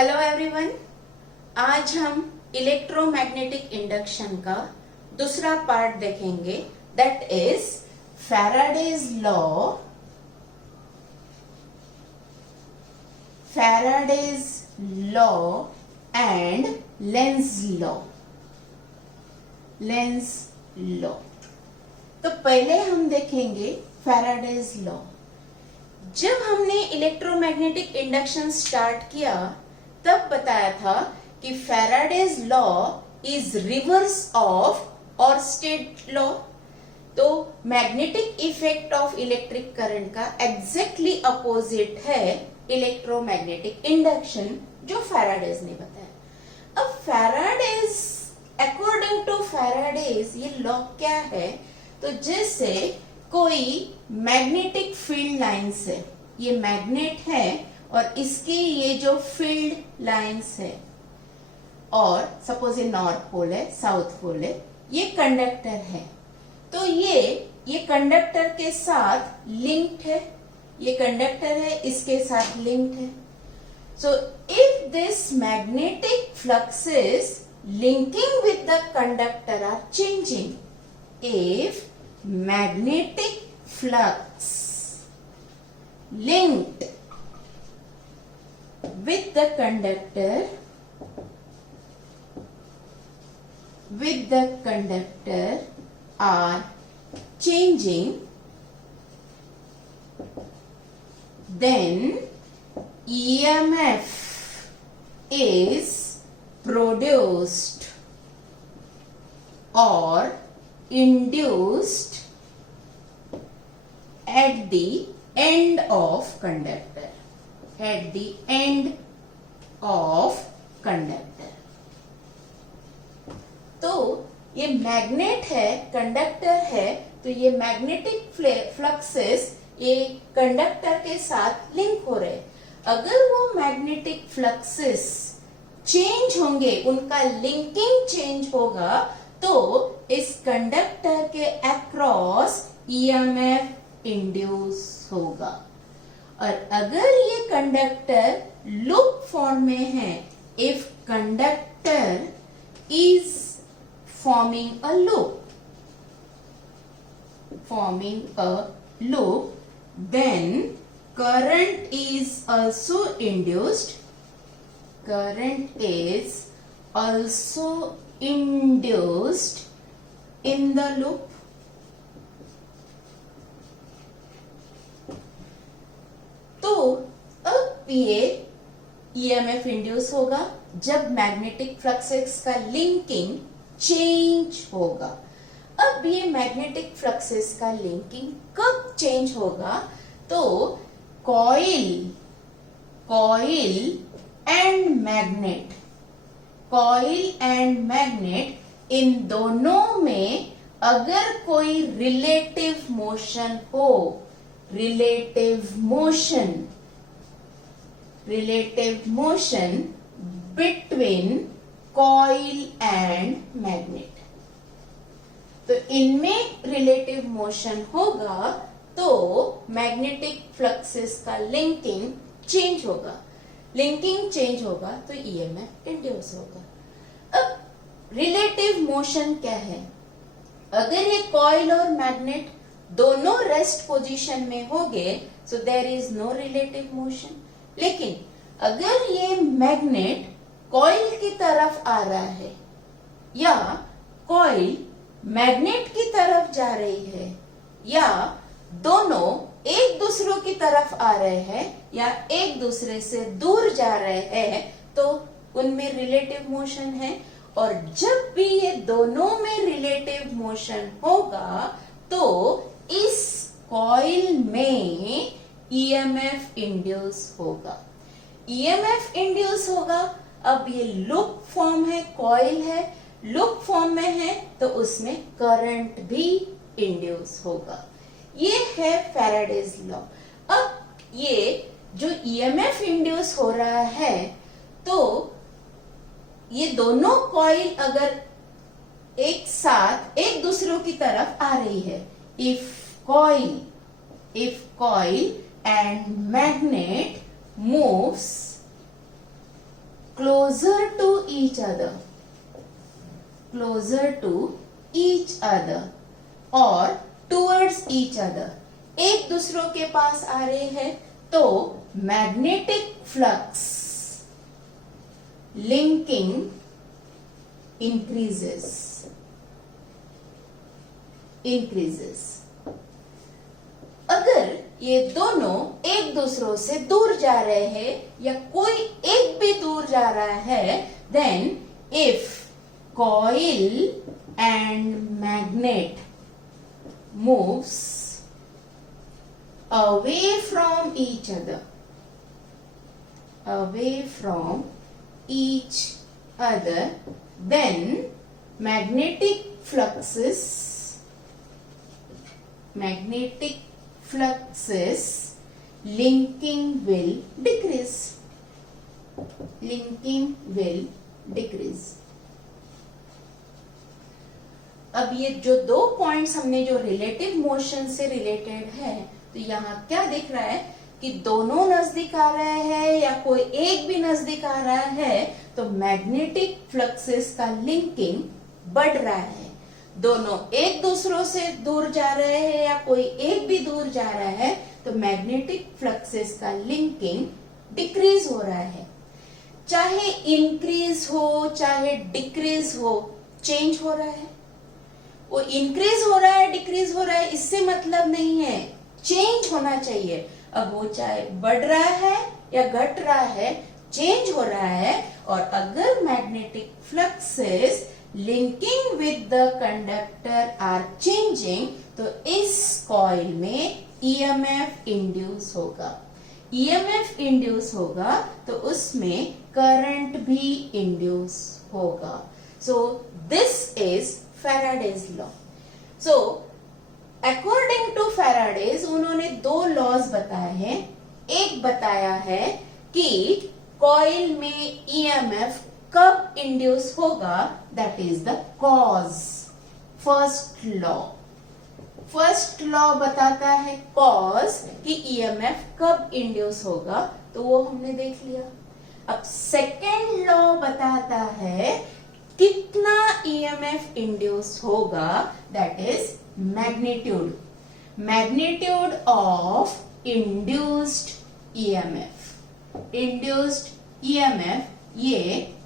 Hello everyone. आज हम electromagnetic induction का दूसरा पार्ट देखेंगे, that is Faraday's law and Lenz law. तो पहले हम देखेंगे फैराडेज लॉ। जब हमने इलेक्ट्रोमैग्नेटिक इंडक्शन स्टार्ट किया तब बताया था कि Faraday's law is reverse of Oersted law. तो magnetic effect of electric current का एग्जैक्टली अपोजिट है इलेक्ट्रोमैग्नेटिक इंडक्शन, जो फैराडेज ने बताया। अब फैराडेज, अकॉर्डिंग टू फैराडेज, ये लॉ क्या है? तो जैसे कोई मैग्नेटिक फील्ड लाइंस है, ये मैग्नेट है और इसकी ये जो फील्ड लाइंस है, और सपोज ये नॉर्थ पोल है, साउथ पोल है, ये कंडक्टर है। तो ये कंडक्टर के साथ लिंक्ड है, ये कंडक्टर है, इसके साथ लिंक्ड है। So if this magnetic fluxes linking with the conductor are changing, if magnetic flux linked with the conductor are changing, then EMF is produced or induced at the end of conductor, तो ये magnet है, conductor है, तो ये magnetic fluxes ये conductor के साथ link हो रहे। अगर वो मैग्नेटिक फ्लक्सेस चेंज होंगे, उनका लिंकिंग चेंज होगा, तो इस कंडक्टर के अक्रॉस ईएमएफ इंड्यूस होगा। और अगर ये कंडक्टर लूप फॉर्म में है, if conductor is forming a loop, then current is also induced in the loop. तो अब ये EMF इंड्यूस होगा जब मैग्नेटिक फ्लक्सेस का लिंकिंग चेंज होगा। अब ये मैग्नेटिक फ्लक्सेस का लिंकिंग कब चेंज होगा? तो कॉइल एंड मैग्नेट इन दोनों में अगर कोई relative motion between coil and magnet, तो इनमें रिलेटिव मोशन होगा तो मैग्नेटिक फ्लक्सेस का लिंकिंग चेंज होगा। तो ईएमएफ इंड्यूस होगा। अब रिलेटिव मोशन क्या है? अगर ये कॉइल और मैग्नेट दोनों रेस्ट पोजीशन में होंगे, so there is no relative motion. लेकिन अगर ये मैग्नेट कॉइल की तरफ आ रहा है या कॉइल मैग्नेट की तरफ जा रही है, या दोनों एक दूसरों की तरफ आ रहे हैं या एक दूसरे से दूर जा रहे हैं, तो उनमें रिलेटिव मोशन है। और जब भी ये दोनों में रिलेटिव मोशन होगा तो इस कॉइल में ईएमएफ इंड्यूस होगा। अब ये लूप फॉर्म है, कॉइल है, लूप फॉर्म में है, तो उसमें करंट भी इंड्यूस होगा। ये है फैराडेज लॉ। अब ये जो ईएमएफ इंड्यूस हो रहा है, तो ये दोनों कॉइल अगर एक साथ एक दूसरों की तरफ आ रही है, if coil and magnet moves closer to each other, closer to each other और towards each other, एक दूसरों के पास आ रहे हैं तो मैग्नेटिक फ्लक्स लिंकिंग increases अगर ये दोनों एक दूसरों से दूर जा रहे हैं या कोई एक भी दूर जा रहा है, then if coil and magnet moves away from each other, then magnetic fluxes linking will decrease. अब ये जो दो पॉइंट्स हमने जो रिलेटिव मोशन से रिलेटेड है, तो यहाँ क्या दिख रहा है कि दोनों नजदीक आ रहे हैं या कोई एक भी नजदीक आ रहा है तो मैग्नेटिक फ्लक्सेस का लिंकिंग बढ़ रहा है। दोनों एक दूसरों से दूर जा रहे हैं या कोई एक भी दूर जा रहा है तो मैग्नेटिक फ्लक्सेस का लिंकिंग डिक्रीज हो रहा है। चाहे इंक्रीज हो चाहे डिक्रीज हो, चेंज हो रहा है। वो इंक्रीज हो रहा है डिक्रीज हो रहा है इससे मतलब नहीं है, चेंज होना चाहिए। अब वो चाहे बढ़ रहा है या घट रहा है, चेंज हो रहा है। और अगर magnetic fluxes linking with the conductor are changing तो इस कॉइल में ईएमएफ इंड्यूस होगा। ईएमएफ इंड्यूस होगा तो उसमें करंट भी इंड्यूस होगा। So this is Faraday's law. So according to Faraday's उन्होंने दो लॉज बताए हैं। एक बताया है कि कॉइल में ईएमएफ कब इंड्यूस होगा, that is the cause. First law बताता है कॉज कि ईएमएफ कब इंड्यूस होगा, तो वो हमने देख लिया। अब सेकेंड लॉ बताता है कितना ईएमएफ इंड्यूस होगा, that is magnitude of induced EMF ये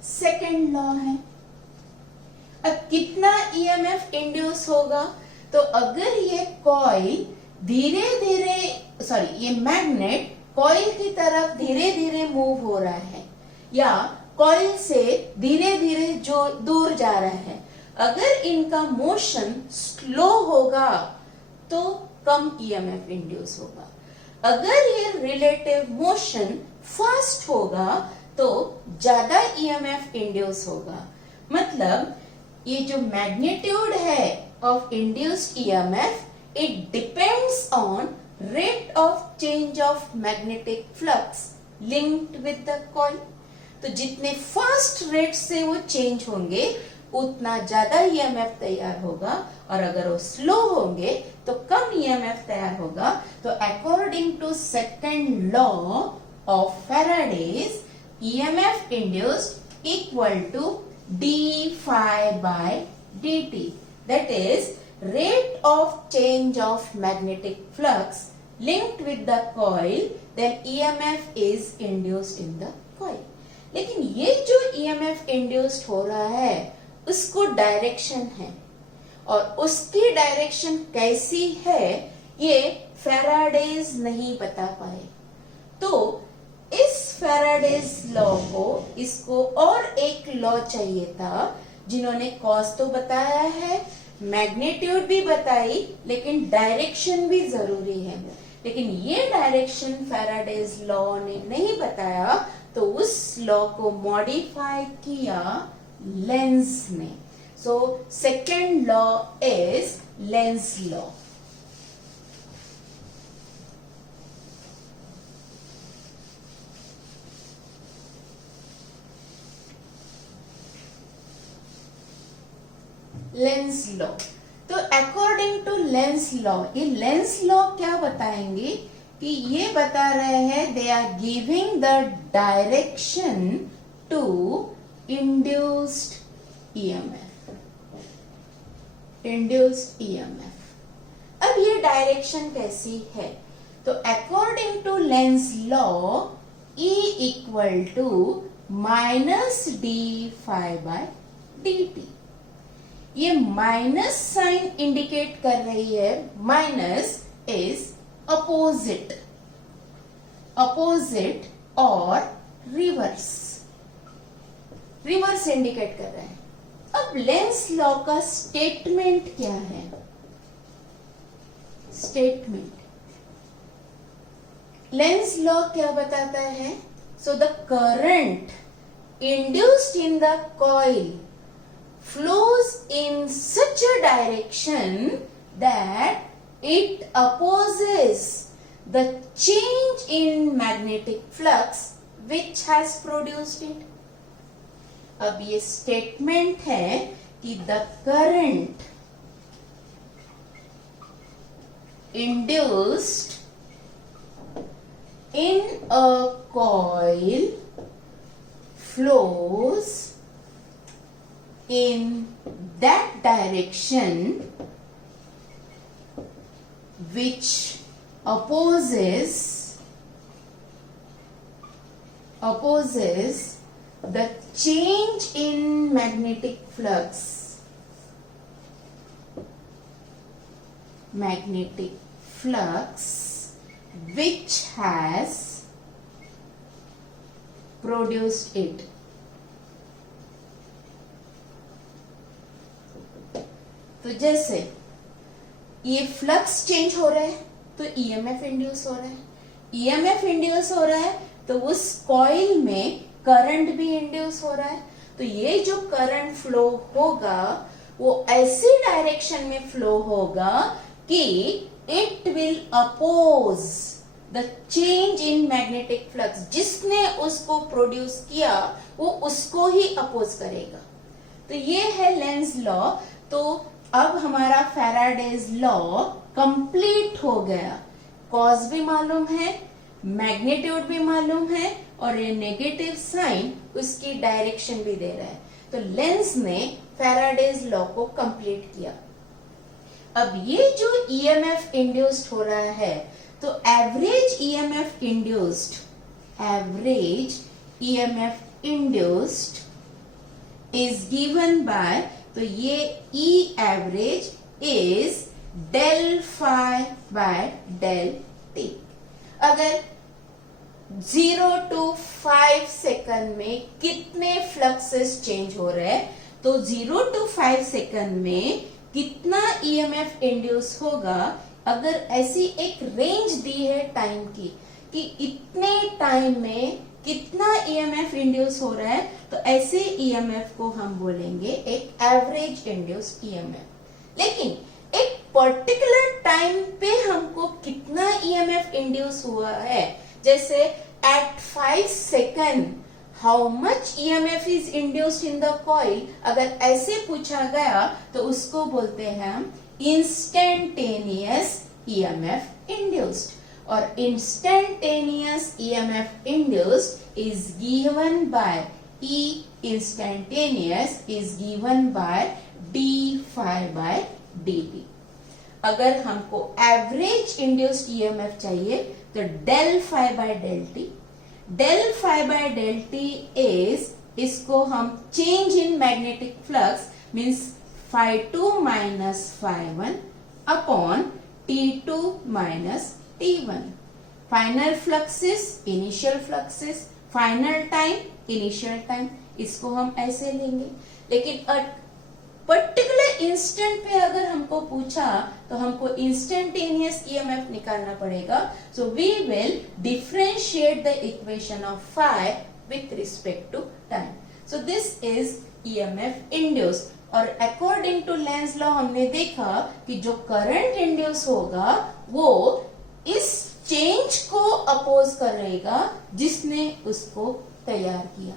सेकेंड लॉ है। अब कितना ईएमएफ इंड्यूस होगा, तो अगर ये कॉइल ये मैग्नेट कॉइल की तरफ धीरे धीरे मूव हो रहा है या कॉइल से धीरे धीरे जो दूर जा रहा है, अगर इनका मोशन स्लो होगा तो कम ईएमएफ इंड्यूस होगा। अगर ये रिलेटिव मोशन फास्ट होगा तो ज्यादा ईएमएफ इंड्यूस होगा। मतलब ये जो मैग्नीट्यूड है of induced EMF, it depends on rate of change of magnetic flux linked with the coil. तो जितने फास्ट रेट से वो चेंज होंगे उतना ज्यादा ईएमएफ तैयार होगा, और अगर वो स्लो होंगे तो कम ईएमएफ तैयार होगा। तो according to second law of Faraday's, EMF induced equal to d phi by dt, that is rate of change of magnetic flux linked with the coil, then EMF is induced in the coil. लेकिन ये जो EMF induced हो रहा है उसको direction है, और उसकी डायरेक्शन कैसी है ये फैराडेज नहीं बता पाए। तो इस फैराडेज लॉ को, इसको और एक लॉ चाहिए था, जिन्होंने कॉज तो बताया है, मैग्नीट्यूड भी बताई, लेकिन डायरेक्शन भी जरूरी है। लेकिन ये डायरेक्शन फैराडेज लॉ ने नहीं बताया, तो उस लॉ को मॉडिफाई किया लेंस ने। So second law is Lenz law. Lenz law, तो अकॉर्डिंग टू लेंस लॉ, ये लेंस लॉ क्या बताएंगे कि ये बता रहे हैं they are giving the direction to induced EMF. अब ये डायरेक्शन कैसी है? तो according to Lenz law E equal to minus d phi by d t. ये माइनस साइन इंडिकेट कर रही है, माइनस इज अपोजिट और रिवर्स इंडिकेट कर रहे हैं। अब लेंस लॉ का स्टेटमेंट क्या है? लेंस लॉ क्या बताता है? So the current induced in the coil flows in such a direction that it opposes the change in magnetic flux which has produced it. अब ये स्टेटमेंट है कि the current induced in a coil flows in that direction which opposes the change in magnetic flux which has produced it. तो जैसे ये flux change हो रहा है तो ईएमएफ इंड्यूस हो रहा है, ईएमएफ इंड्यूस हो रहा है तो उस कॉइल में करंट भी इंड्यूस हो रहा है। तो ये जो करंट फ्लो होगा वो ऐसी डायरेक्शन में फ्लो होगा कि it will oppose the change in magnetic flux. जिसने उसको प्रोड्यूस किया वो उसको ही अपोज करेगा। तो ये है लेंस लॉ। तो अब हमारा फैराडेज लॉ कंप्लीट हो गया। कॉज भी मालूम है, मैग्नीट्यूड भी मालूम है और ये नेगेटिव साइन उसकी डायरेक्शन भी दे रहा है। तो लेंस ने फैराडेज लॉ को कंप्लीट किया। अब ये जो ईएमएफ इंड्यूस्ड हो रहा है तो average EMF induced is given by, तो ये E average is del phi by del t. अगर 0 to 5 सेकंड में कितने फ्लक्सेस चेंज हो रहे हैं तो 0 to 5 सेकंड में कितना ईएमएफ इंड्यूस होगा। अगर ऐसी एक रेंज दी है टाइम की कि इतने टाइम में कितना ईएमएफ इंड्यूस हो रहा है तो ऐसे ईएमएफ को हम बोलेंगे एक एवरेज इंड्यूस्ड ईएमएफ। लेकिन एक पर्टिकुलर टाइम पे हमको कितना ईएमएफ इंड्यूस हुआ है, जैसे at 5 second how much EMF is induced in the coil, अगर ऐसे पूछा गया तो उसको बोलते हैं हम इंस्टेंटेनियस ईएमएफ इंड्यूस्ड। और instantaneous EMF induced is given by E instantaneous is given by d phi by dt। अगर हमको एवरेज इंड्यूस्ड EMF चाहिए तो del phi by del t. Del phi by del t is, इसको हम change in magnetic flux means phi 2 minus phi 1 upon T2 minus T1। Final fluxes, initial fluxes, final time, initial time, इसको हम ऐसे लेंगे। लेकिन particular instant पे अगर हमको पूछा तो हमको इंस्टेंटेनियस ईएमएफ निकालना पड़ेगा। So we will differentiate the equation of phi with respect to time. So this is EMF induce. और अकॉर्डिंग टू लेंस लॉ हमने देखा कि जो करंट इंड्यूस होगा वो इस चेंज को अपोज करेगा जिसने उसको तैयार किया।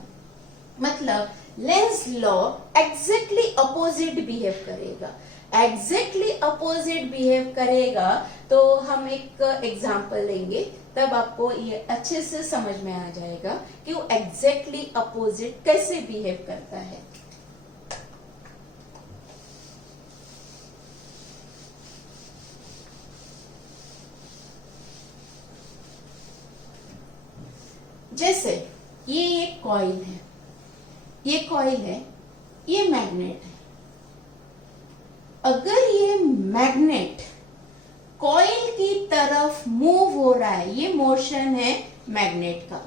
मतलब Lenz law exactly opposite behave करेगा। एग्जैक्टली अपोजिट बिहेव करेगा, तो हम एक एग्जाम्पल लेंगे, तब आपको ये अच्छे से समझ में आ जाएगा कि वो एग्जैक्टली अपोजिट कैसे बिहेव करता है। जैसे ये एक कॉइल है, ये कॉइल है, ये मैग्नेट है। अगर ये मैग्नेट कॉइल की तरफ मूव हो रहा है, ये मोशन है मैग्नेट का,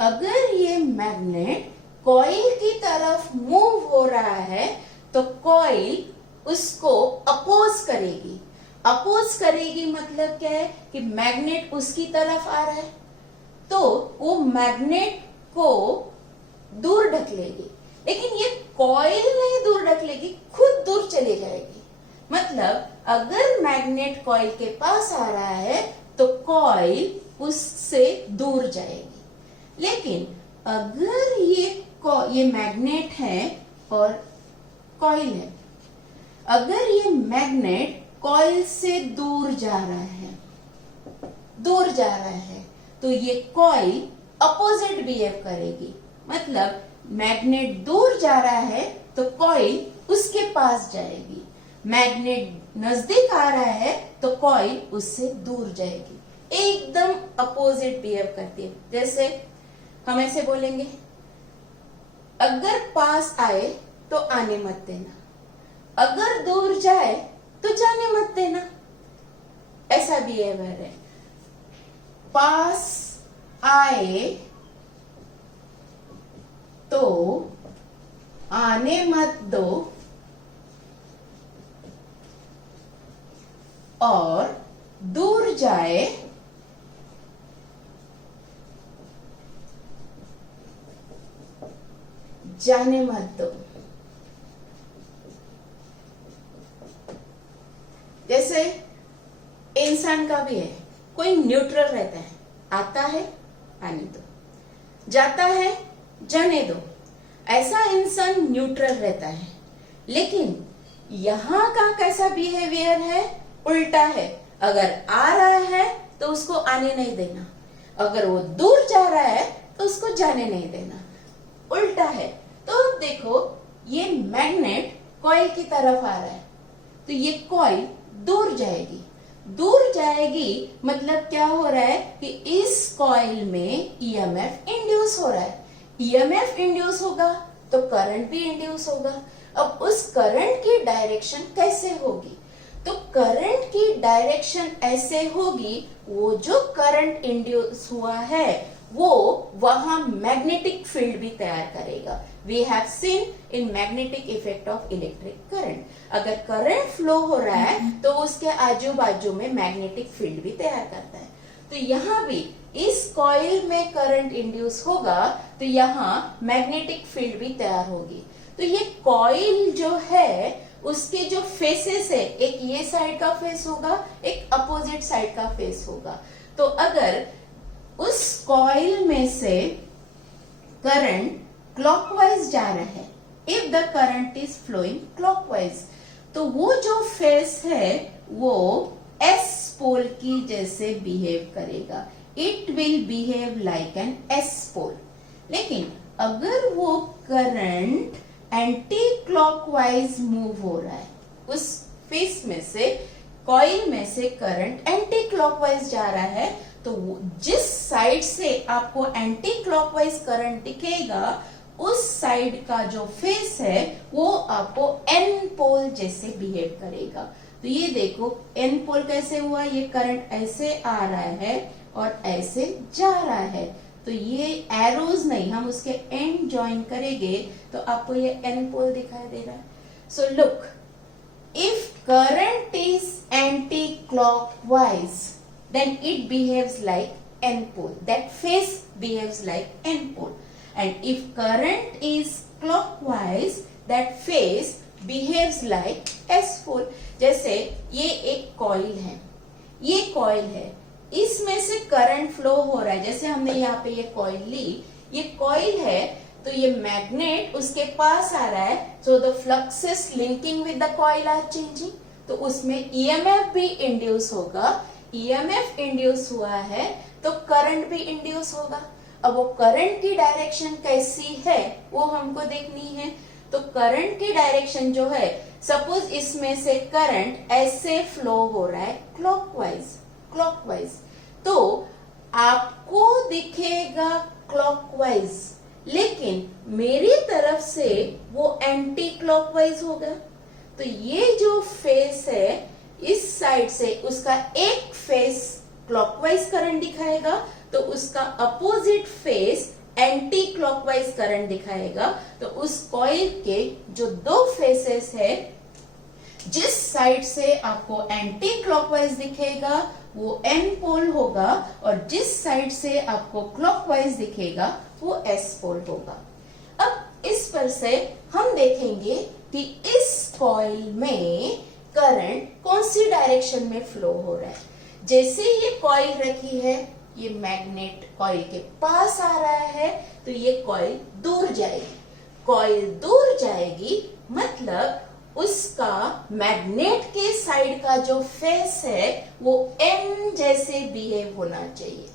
अगर ये मैग्नेट कॉइल की तरफ मूव हो रहा है तो कॉइल उसको अपोज करेगी। अपोज करेगी मतलब क्या है कि मैग्नेट उसकी तरफ आ रहा है तो वो मैग्नेट को दूर ढकेलेगी, लेकिन ये कॉइल नहीं दूर ढकेलेगी, खुद दूर चली जाएगी। मतलब अगर मैग्नेट कॉइल के पास आ रहा है तो कॉइल उससे दूर जाएगी। लेकिन अगर ये मैग्नेट है और कॉइल है, अगर ये मैग्नेट कॉइल से दूर जा रहा है, दूर जा रहा है, तो ये कॉइल अपोजिट बिहेव करेगी। मतलब मैग्नेट दूर जा रहा है तो कॉइल उसके पास जाएगी, मैग्नेट नजदीक आ रहा है तो कॉइल उससे दूर जाएगी। एकदम अपोजिट बिहेव करती है। जैसे हम ऐसे बोलेंगे, अगर पास आए तो आने मत देना, अगर दूर जाए तो जाने मत देना। ऐसा बिहेवियर है। पास आए तो आने मत दो और दूर जाए जाने मत दो। जैसे इंसान का भी है, कोई न्यूट्रल रहता है, आता है आने दो, जाता है जाने दो, ऐसा इंसान न्यूट्रल रहता है। लेकिन यहाँ का कैसा बिहेवियर है, उल्टा है। अगर आ रहा है तो उसको आने नहीं देना, अगर वो दूर जा रहा है तो उसको जाने नहीं देना, उल्टा है। तो देखो ये मैग्नेट कॉइल की तरफ आ रहा है तो ये कॉइल दूर जाएगी, दूर जाएगी मतलब क्या हो रहा है कि इस कॉइल में ईएमएफ इंड्यूस हो रहा है। ईएमएफ इंड्यूस होगा तो करंट भी इंड्यूस होगा। अब उस करंट की डायरेक्शन कैसे होगी, तो करंट की डायरेक्शन ऐसे होगी, वो जो करंट इंड्यूस हुआ है वो वहां मैग्नेटिक फील्ड भी तैयार करेगा। We have seen in magnetic effect of electric current. अगर करंट फ्लो हो रहा है तो उसके आजू बाजू में मैग्नेटिक फील्ड भी तैयार करता है। तो यहाँ भी इस कॉइल में करंट इंड्यूस होगा तो यहाँ मैग्नेटिक फील्ड भी तैयार होगी। तो ये कॉइल जो है उसके जो फेसेस है, एक ये साइड का फेस होगा, एक अपोजिट साइड का फेस होगा। तो अगर उस कॉइल में से करंट क्लॉकवाइज जा रहा है, if the current is flowing clockwise, तो वो जो फेस है वो एस पोल की जैसे बिहेव करेगा। It will behave like an S pole. लेकिन अगर वो करंट एंटी क्लॉकवाइज मूव हो रहा है, उस फेस में से, कॉइल में से करंट एंटी क्लॉकवाइज जा रहा है, तो जिस साइड से आपको एंटी क्लॉकवाइज करंट दिखेगा उस साइड का जो फेस है वो आपको एन पोल जैसे बिहेव करेगा। तो ये देखो एन पोल कैसे हुआ, ये करंट ऐसे आ रहा है और ऐसे जा रहा है। तो ये एरोज नहीं, हम उसके एंड ज्वाइन करेंगे तो आपको ये एन पोल दिखाई दे रहा है। So look, if current is anti clockwise then it behaves like N pole. That face behaves like N pole. And if current is clockwise, that face behaves like S pole. जैसे ये एक coil है, ये coil है, इसमें से current flow हो रहा है। जैसे हमने यहाँ पे ये कॉइल ली, ये कॉइल है, तो ये मैग्नेट उसके पास आ रहा है, so the fluxes linking with the coil are changing, तो उसमें ईएमएफ भी इंड्यूस होगा। ईएमएफ इंड्यूस हुआ है तो करंट भी इंड्यूस होगा। अब वो करंट की डायरेक्शन कैसी है वो हमको देखनी है। तो करंट की डायरेक्शन जो है, सपोज इसमें से करंट ऐसे फ्लो हो रहा है क्लॉकवाइज, तो आपको दिखेगा क्लॉकवाइज, लेकिन मेरी तरफ से वो एंटी क्लॉकवाइज होगा। तो ये जो फेस है इस साइड से उसका एक फेस क्लॉकवाइज करंट दिखाएगा, तो उसका opposite face anti clockwise current दिखाएगा। तो उस कॉइल के जो दो फेसेस है, जिस साइड से आपको एंटी क्लॉकवाइज दिखेगा वो एन पोल होगा, और जिस साइड से आपको क्लॉकवाइज दिखेगा वो एस पोल होगा। अब इस पर से हम देखेंगे कि इस कॉइल में करंट कौन सी डायरेक्शन में फ्लो हो रहा है। जैसे ये कॉइल रखी है, ये मैग्नेट कॉइल के पास आ रहा है, तो ये कॉइल दूर जाएगी। कॉइल दूर जाएगी मतलब उसका मैग्नेट के साइड का जो फेस है वो एन जैसे बिहेव होना चाहिए,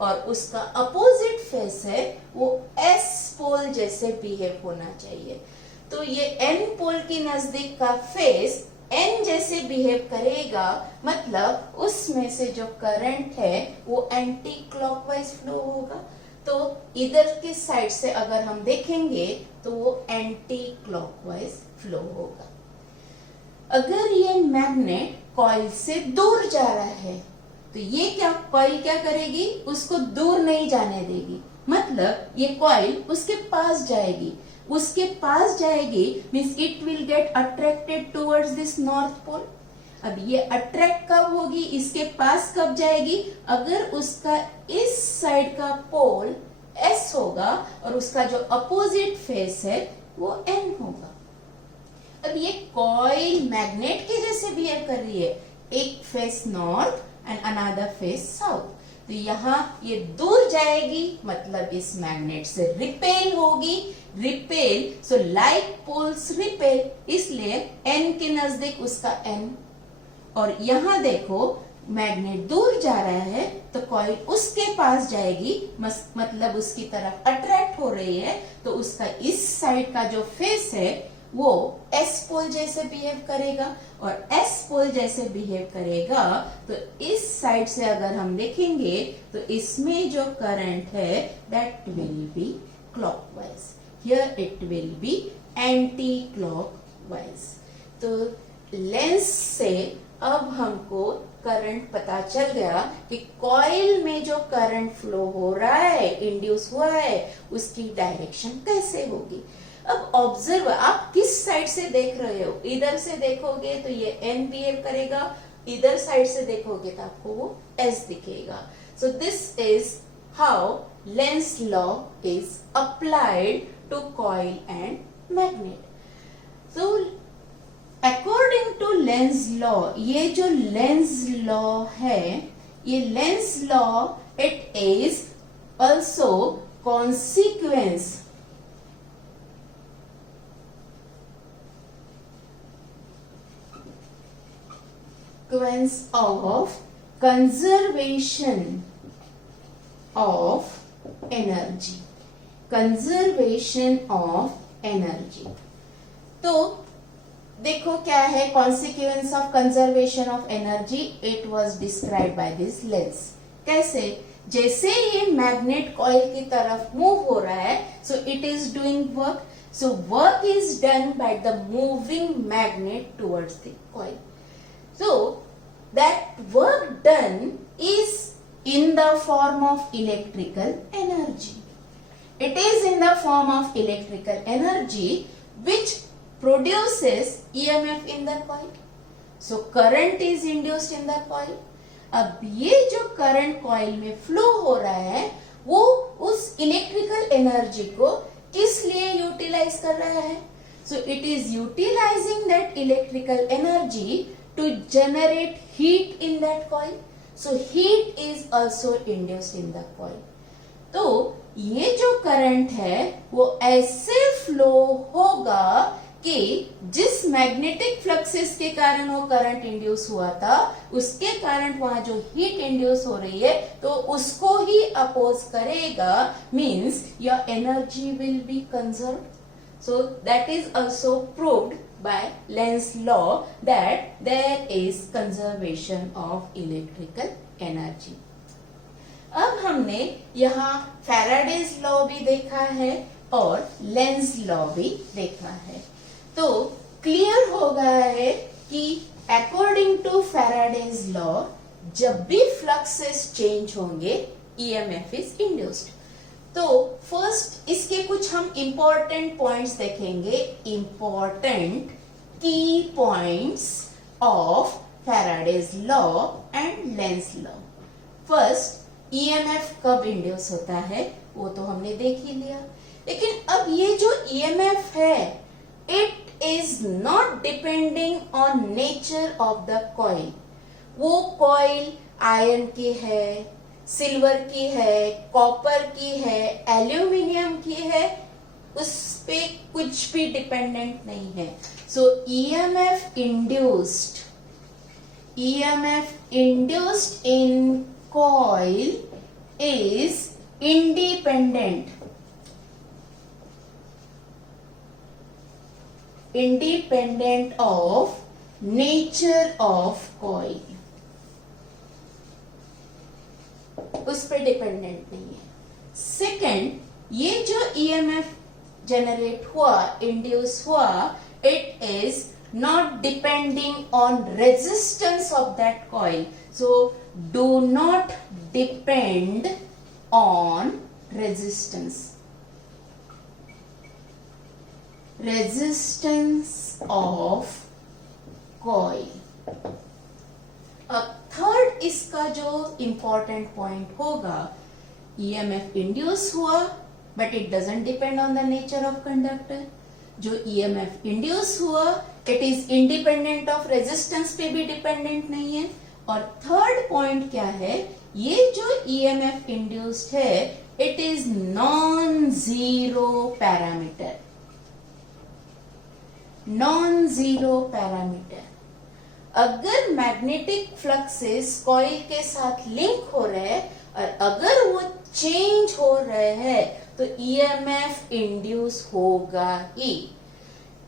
और उसका अपोजिट फेस है वो एस पोल जैसे बिहेव होना चाहिए। तो ये एन पोल के नजदीक का फेस एन जैसे बिहेव करेगा, मतलब उसमें से जो करंट है वो एंटी क्लॉकवाइज फ्लो होगा। तो इधर की साइड से अगर हम देखेंगे तो वो एंटी क्लॉकवाइज फ्लो होगा। अगर ये मैग्नेट कॉइल से दूर जा रहा है तो ये कॉइल क्या करेगी, उसको दूर नहीं जाने देगी, मतलब ये कॉइल उसके पास जाएगी। उसके पास जाएगी means it will get attracted towards this north pole. अब ये अट्रैक्ट कब होगी, इसके पास कब जाएगी, अगर उसका इस साइड का पोल एस होगा और उसका जो अपोजिट फेस है वो एन होगा। अब ये कॉइल मैग्नेट के जैसे बिहेव कर रही है, एक face north and another face south. तो यहाँ ये दूर जाएगी मतलब इस मैग्नेट से रिपेल होगी, repel, so like poles repel, इसलिए एन के नजदीक उसका एन। और यहाँ देखो मैग्नेट दूर जा रहा है तो कॉइल उसके पास जाएगी, मतलब उसकी तरफ अट्रैक्ट हो रही है, तो उसका इस साइड का जो फेस है वो एस पोल जैसे बिहेव करेगा, और एस पोल जैसे बिहेव करेगा तो इस साइड से अगर हम देखेंगे तो इसमें जो करंट है that will B clockwise, here it will be anti clockwise. तो लेंस से अब हमको करंट पता चल गया कि कॉइल में जो करंट फ्लो हो रहा है, इंड्यूस हुआ है, उसकी डायरेक्शन कैसे होगी। अब ऑब्जर्व, आप किस साइड से देख रहे हो, इधर से देखोगे तो ये एन बिहेव करेगा, इधर साइड से देखोगे तो आपको वो एस दिखेगा। So this is how Lenz law is applied to coil and magnet. तो अकॉर्डिंग टू लेंस लॉ, ये जो लेंस लॉ है, ये Lenz law it is also consequence of conservation of energy, conservation of energy। तो देखो क्या है consequence of conservation of energy, it was described by this lens। कैसे, जैसे ये मैग्नेट कॉइल की तरफ मूव हो रहा है, so it is doing work, so work is done by the moving magnet towards the coil। So that work done is in the form of electrical energy. It is in the form of electrical energy which produces EMF in the coil. So current is induced in the coil. अब ये जो current coil में flow हो रहा है वो उस electrical energy को किस लिए यूटिलाइज कर रहा है। So it is utilising that electrical energy to generate heat in that coil, so heat is also induced in the coil। तो ये जो करंट है वो ऐसे फ्लो होगा कि जिस मैग्नेटिक फ्लक्सेस के कारण वो करंट इंड्यूस हुआ था उसके कारण वहां जो हीट इंड्यूस हो रही है तो उसको ही अपोज करेगा, means your energy will be conserve. So that is also proved by Lenz's law that there is conservation of electrical energy. अब हमने यहाँ Faraday's law भी देखा है और Lenz's law भी देखा है, तो क्लियर हो गया है कि अकॉर्डिंग टू Faraday's law जब भी फ्लक्सेस चेंज होंगे EMF is induced. तो फर्स्ट इसके कुछ हम इंपॉर्टेंट पॉइंट्स देखेंगे, important key points of Faraday's law and Lenz law. First EMF कब इंड्यूस होता है वो तो हमने देख ही लिया, लेकिन अब ये जो ईएमएफ है it is not depending on nature of the coil. वो कॉइल आयरन की है, सिल्वर की है, कॉपर की है, एल्यूमिनियम की है, उस पे कुछ भी डिपेंडेंट नहीं है. So EMF induced in coil is independent of nature of coil. उस पे डिपेंडेंट नहीं है. सेकंड, ये जो ईएमएफ जनरेट हुआ, इंड्यूस हुआ, it is not depending on resistance of that coil. So do not depend on resistance of coil. अब third इसका जो इंपॉर्टेंट पॉइंट होगा, ईएमएफ इंड्यूस हुआ but it doesn't depend on the nature of conductor. जो EMF induce हुआ it is independent of resistance पे भी dependent नहीं है. और थर्ड पॉइंट क्या है, ये जो ईएमएफ इंड्यूस्ड है it is non zero parameter. अगर मैग्नेटिक फ्लक्सेस कॉइल के साथ लिंक हो रहे हैं और अगर वो चेंज हो रहे हैं तो ईएमएफ इंड्यूस होगा ही.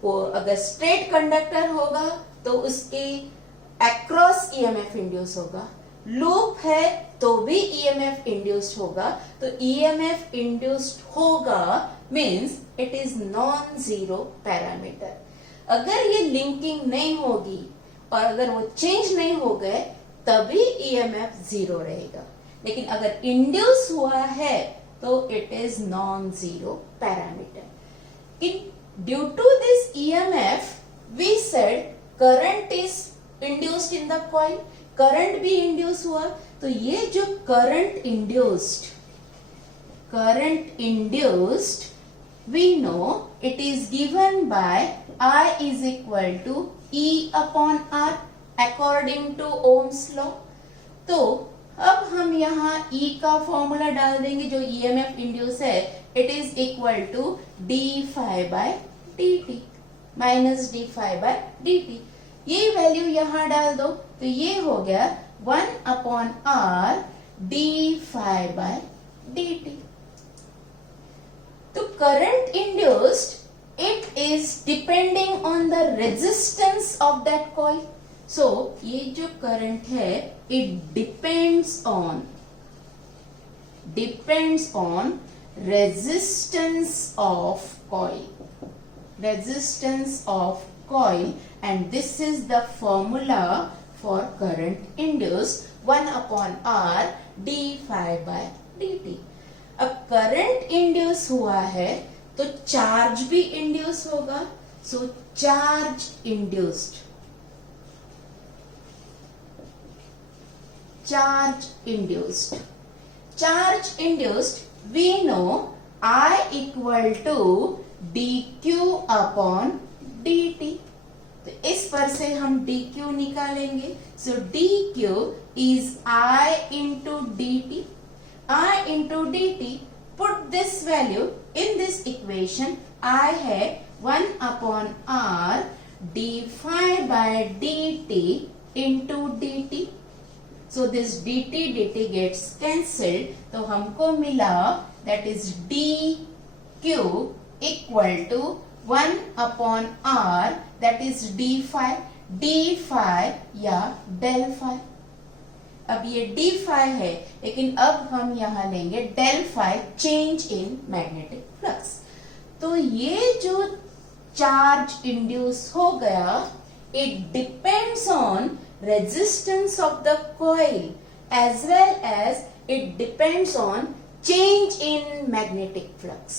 वो अगर स्ट्रेट कंडक्टर होगा तो उसके अक्रॉस ईएमएफ इंड्यूस होगा, लूप है तो भी ईएमएफ इंड्यूस्ड होगा. तो ईएमएफ इंड्यूस्ड होगा means it is non zero parameter. अगर ये लिंकिंग नहीं होगी और अगर वो चेंज नहीं हो गए तभी ईएमएफ जीरो रहेगा. लेकिन अगर इंड्यूस हुआ है तो it is non zero parameter. In due to this EMF we said current is induced in the coil. Current भी इंड्यूस हुआ, तो ये जो current induced we know it is given by I is equal to E upon R according to Ohm's law. तो अब हम यहाँ E का फॉर्मूला डाल देंगे. जो EMF इंड्यूस है it is equal to d phi by dt minus d phi by dt. ये वैल्यू यहाँ डाल दो तो ये हो गया 1 upon R d phi by dt. तो current induced it is depending on the resistance of that coil. So ये जो करंट है it depends on resistance of coil and this is the formula for current induced 1 upon R d phi by dt. अब current induce हुआ है तो charge भी induce होगा. So charge induced we know I equal to dq upon dt. तो इस पर से हम dq निकालेंगे. सो dq is I into dt. I into dt put this value in this equation. I have 1 upon r d phi by dt into dt. So this dt gets cancelled. तो हमको मिला that is dq equal to 1 upon r that is d phi या del phi. अब ये d phi है, लेकिन अब हम यहाँ लेंगे del phi change in magnetic flux. तो ये जो चार्ज इंड्यूस हो गया, it depends on resistance of the coil as well as it depends on change in magnetic flux.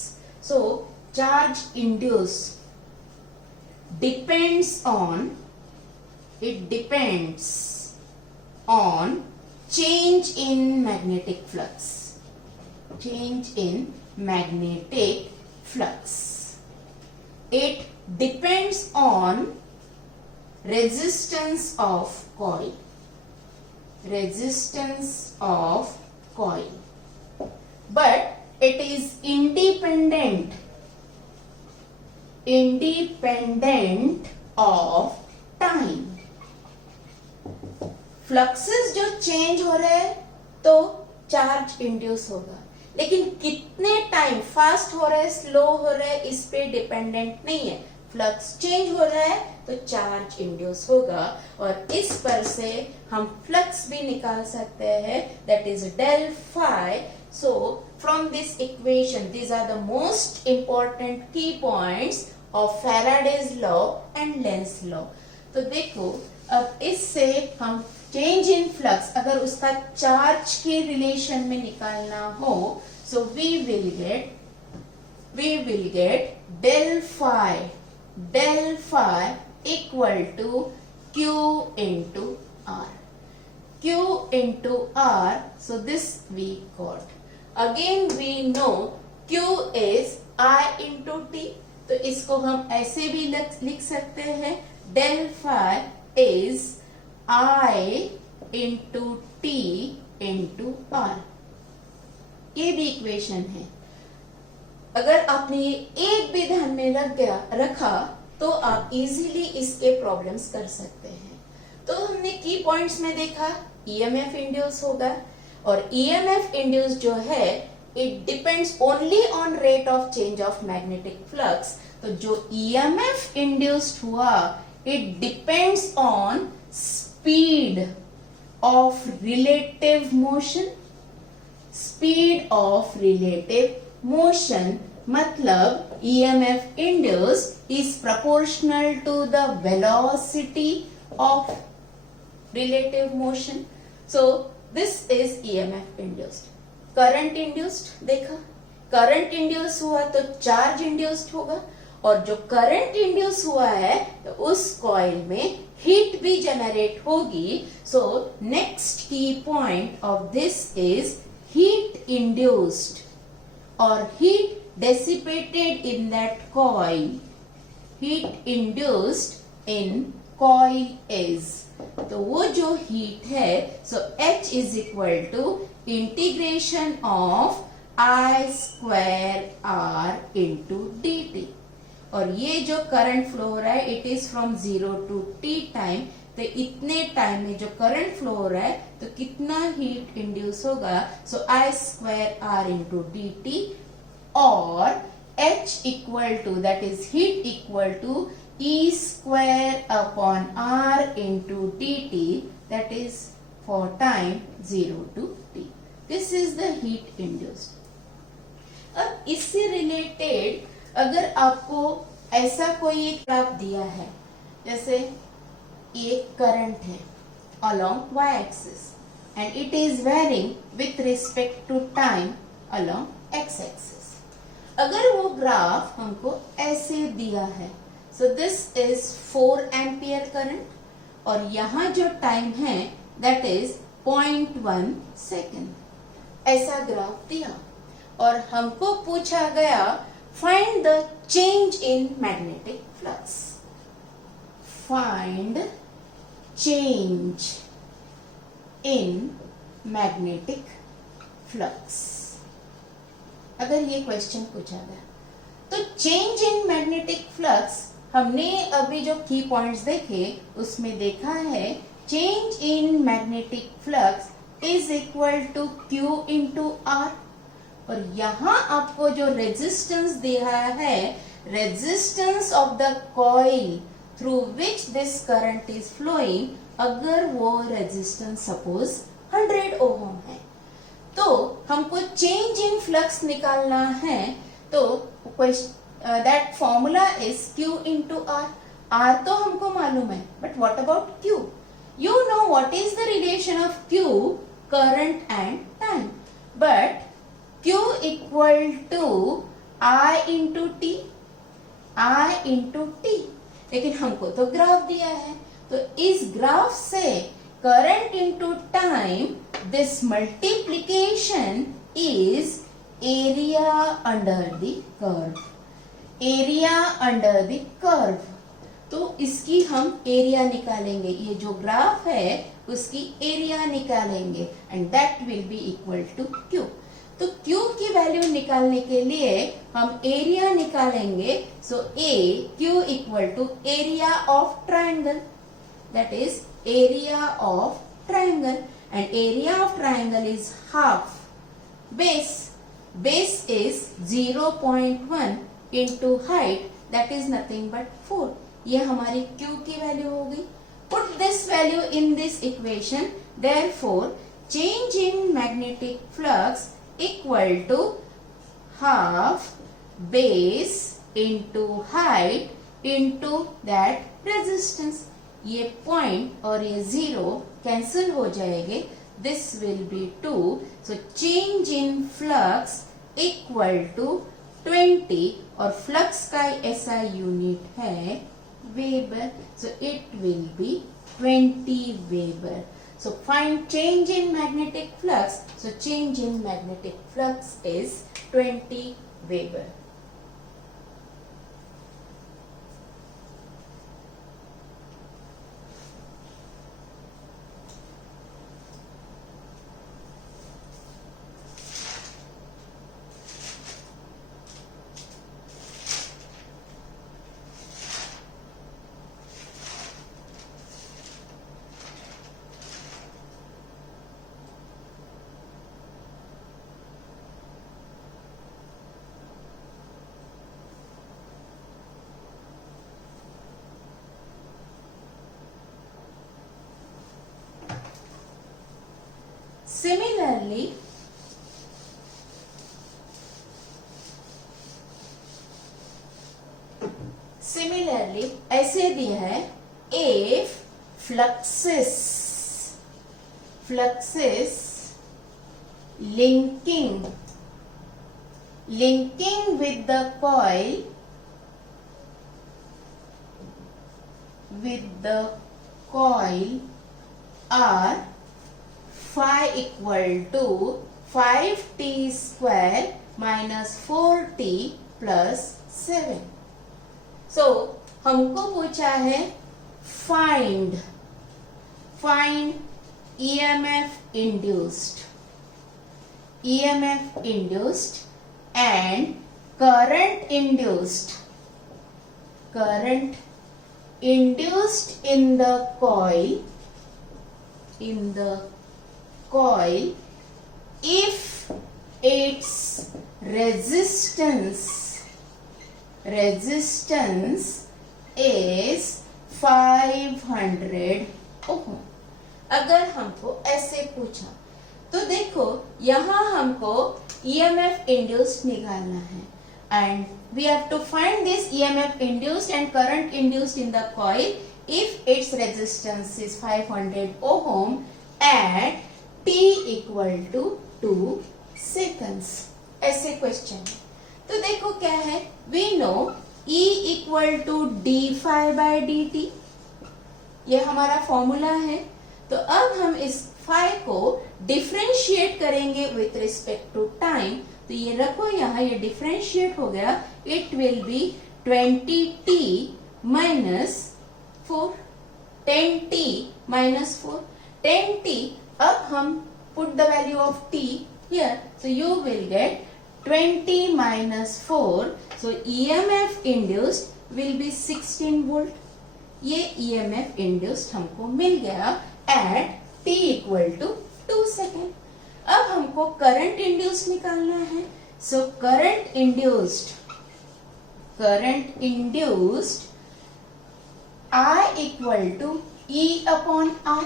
So charge induce depends on change in magnetic flux. Change in magnetic flux. It depends on resistance of coil. But it is independent of time. Fluxes जो change हो रहे हैं तो charge induce होगा, लेकिन कितने time, fast हो रहा है स्लो हो रहा है, इस पे डिपेंडेंट नहीं है. फ्लक्स चेंज हो रहा है तो चार्ज इंड्यूस होगा. और इस पर से हम फ्लक्स भी निकाल सकते हैं, that is del phi. So from this equation, these are the most important key points of Faraday's law and Lenz law. तो देखो, अब इससे हम चेंज इन फ्लक्स अगर उसका चार्ज के रिलेशन में निकालना हो, so we will get del phi equal to Q into R. Q into R, so this we got. Again we know Q is I into T. तो इसको हम ऐसे भी लिख सकते हैं, del phi is I into T into R. ये भी इक्वेशन है. अगर आपने एक भी ध्यान में रखा तो आप इजीली इसके प्रॉब्लम्स कर सकते हैं. तो हमने की पॉइंट्स में देखा EMF इंड्यूस होगा, और EMF इंड्यूस जो है it depends only on rate of change of magnetic flux. तो जो EMF इंड्यूस्ड हुआ it depends on speed of relative motion. मतलब EMF induced is proportional to the velocity of relative motion. So this is EMF induced. Current induced देखा, current induce हुआ तो charge induced होगा, और जो करंट इंड्यूस हुआ है तो उस कॉइल में हीट भी जनरेट होगी. सो नेक्स्ट की point of this is heat induced or heat dissipated in that coil. Heat induced in coil is, तो वो जो heat है, so H is equal to integration of I square R into dt. और ये जो current flow हो रहा है it is from 0 to t time. तो इतने टाइम में जो करंट फ्लो हो रहा है तो कितना हीट इंड्यूस होगा, so I square R into D T, और H equal to that is heat equal to E square upon R into D T, that is for time 0 to t. This is the heat induced. अब इससे related अगर आपको ऐसा कोई एक graph दिया है, जैसे एक करंट है along y axis and it is varying with respect to time along x axis. अगर वो ग्राफ हमको ऐसे दिया है, so this is 4 ampere current, और यहाँ जो टाइम है that is 0.1 सेकेंड. ऐसा ग्राफ दिया और हमको पूछा गया find the change in magnetic flux. Find change in magnetic flux. अगर ये क्वेश्चन पूछा गया तो चेंज इन मैग्नेटिक फ्लक्स, हमने अभी जो की पॉइंट्स देखे उसमें देखा है change in magnetic flux is equal to Q into R. और यहाँ आपको जो रेजिस्टेंस दिया है, resistance of the coil through which this current is flowing, अगर वो रेजिस्टेंस सपोज 100 ओम है तो हमको चेंज इन फ्लक्स निकालना है। तो that formula is Q into R. R तो हमको मालूम है, but what about Q? You know what is the relation of Q, current and time, but Q equal to I into T, I into T। लेकिन हमको तो graph दिया है, तो इस ग्राफ से current into time, this multiplication is area under the curve, area under the curve. तो इसकी हम एरिया निकालेंगे, ये जो ग्राफ है उसकी एरिया निकालेंगे and that will be equal to Q। तो Q की वैल्यू निकालने के लिए हम एरिया निकालेंगे। So Q equal to area of triangle, that is area of triangle, and area of triangle is half base, base is 0.1 into height, that is nothing but 4। ये हमारी Q की value होगी। Put this value in this equation, therefore change in magnetic flux equal to half base into height into that resistance. ये point और ये 0 cancel हो जाएंगे, this will be 2। So change in flux equal to 20, और flux का ऐसा unit है Weber, so it will be 20 Weber. So find change in magnetic flux. So change in magnetic flux is 20 Weber. Similarly ऐसे दिया है if fluxes linking with the coil are phi equal to 5t square minus 4t plus 7। So हमको पूछा है find EMF induced and current induced in the coil if its resistance is 500 ओम। अगर हमको ऐसे पूछा तो देखो यहाँ हमको EMF induced निकालना है and we have to find this EMF induced and current induced in the coil if its resistance is 500 ohm at t equal to 2 seconds। ऐसे क्वेश्चन है तो देखो क्या है, we know E equal to d phi by dt, ये हमारा formula है। तो अब हम इस phi को डिफरेंशिएट करेंगे विथ रिस्पेक्ट टू टाइम। तो ये रखो यहाँ, ये डिफरेंशिएट हो गया, it will be 20t minus 4, 10t minus 4, 10t। अब हम put the value of t here, so you will get 20 minus 4, so EMF induced will be 16 volt. ये EMF induced हमको मिल गया at t equal to 2 second. अब हमको current induced निकालना है. So current induced I equal to E upon R.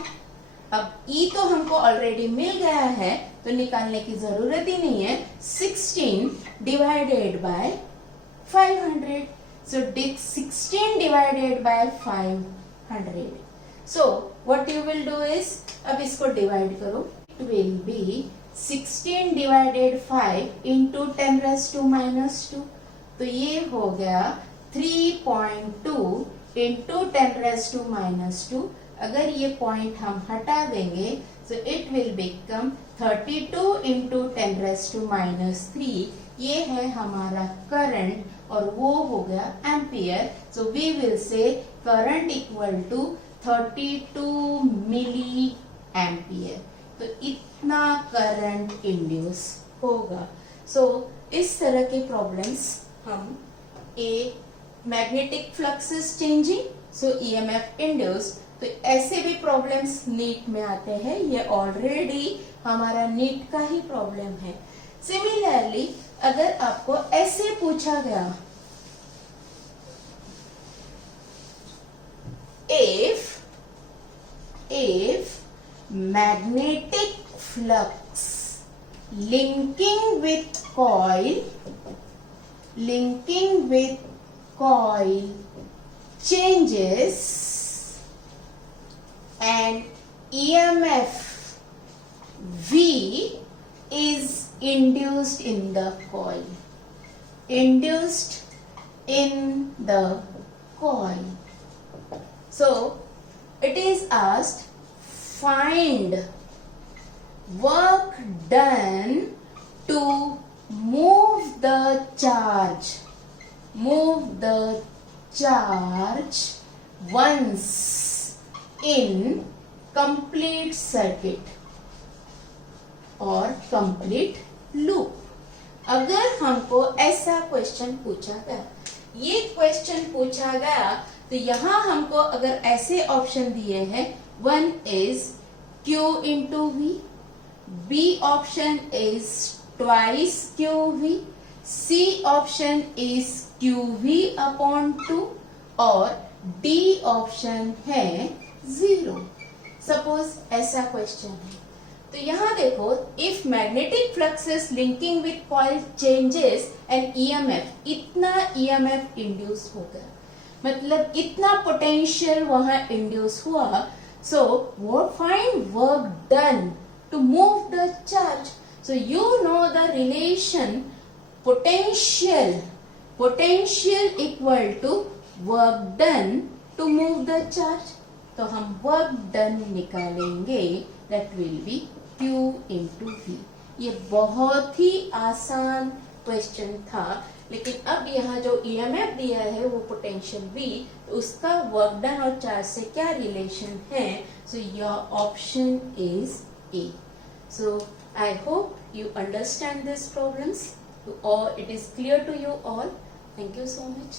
अब E तो हमको ऑलरेडी मिल गया है तो निकालने की जरूरत ही नहीं है. 16 divided by 500. So 16 divided by 500. So what you will do is, अब इसको डिवाइड करो. It will be 16 divided 5 into 10 raised to minus 2. तो ये हो गया 3.2 इंटू 10 raised to minus 2. अगर ये पॉइंट हम हटा देंगे so it will become 32 into 10 raised to minus 3. ये है हमारा करंट और वो हो गया ampere. So we will say current equal to 32 milli ampere. तो इतना करंट इंड्यूस होगा. सो इस तरह के प्रॉब्लम्स हम magnetic flux is changing so EMF induced. तो ऐसे भी प्रॉब्लम्स नीट में आते हैं. ये ऑलरेडी हमारा नीट का ही प्रॉब्लम है. सिमिलरली अगर आपको ऐसे पूछा गया, if magnetic flux linking with coil changes and EMF V is induced in the coil. So it is asked, find work done to move the charge once in complete circuit और complete loop. अगर हमको ऐसा question पूछा गया, ये question पूछा गया तो यहाँ हमको अगर ऐसे ऑप्शन दिए हैं, one is Q into V, B option is twice QV, C option is QV upon 2 और D ऑप्शन है 0. सपोज ऐसा क्वेश्चन है तो यहाँ देखो, if magnetic flux is linking with coil changes and EMF, इतना EMF इंड्यूस हो गया, मतलब इतना पोटेंशियल वहां इंड्यूस हुआ. So what find work done to move the charge. So you know the relation potential equal to work done to move the charge. तो हम work done निकालेंगे, that will be Q into V. ये बहुत ही आसान question था, लेकिन अब यहाँ जो EMF दिया है वो पोटेंशियल V, तो उसका वर्क डन और चार्ज से क्या रिलेशन है. So your option is A. So I hope you understand these problems, or it is clear to you all. Thank you so much.